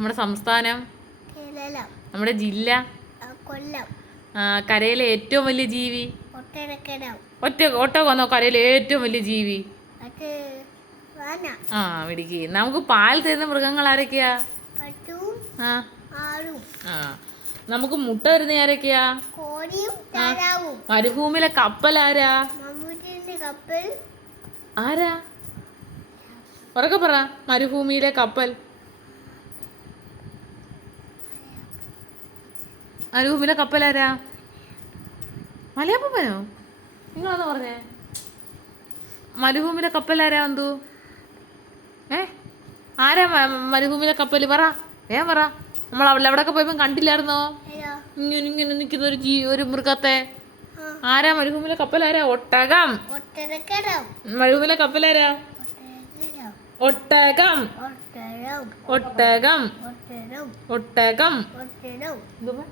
നമ്മുടെ സംസ്ഥാനം? നമ്മുടെ ജില്ല? കൊല്ലം. കരയിലെ ഏറ്റവും വലിയ ജീവി? ഒറ്റ ഒട്ടകന്നോ കരയിലെ ഏറ്റവും വലിയ ജീവി? ആ മിടിക്ക്. നമുക്ക് പാൽ തരുന്ന മൃഗങ്ങൾ ആരൊക്കെയാ? ആ. നമുക്ക് മുട്ട തരുന്ന ആരൊക്കെയാ? മരുഭൂമിയിലെ കപ്പൽ ആരാ? ആരാ? ഉറക്കെ പറ. മരുഭൂമിയിലെ കപ്പൽ. മരുഭൂമിയിലെ കപ്പലാരാ? മലയപ്പനോ? നിങ്ങളാന്ന് പറഞ്ഞേ? മരുഭൂമിയിലെ കപ്പൽ ആരാ എന്തു ഏ? ആരാ മരുഭൂമിയിലെ കപ്പൽ പറ. ഏ പറ. നമ്മൾ അവിടെ എവിടെയൊക്കെ പോയപ്പോ കണ്ടില്ലായിരുന്നോ? ഇങ്ങനെ ഇങ്ങനെ നിൽക്കുന്ന ഒരു ജീ ഒരു മൃഗത്തെ. ആരാ മരുഭൂമിയിലെ കപ്പൽ ആരാ ഒട്ടകം. മരുഭൂമിയിലെ ഒട്ടരക്കടം ഒട്ടകം. ഒട്ടകം. ഒട്ടകം. എന്തുവാ?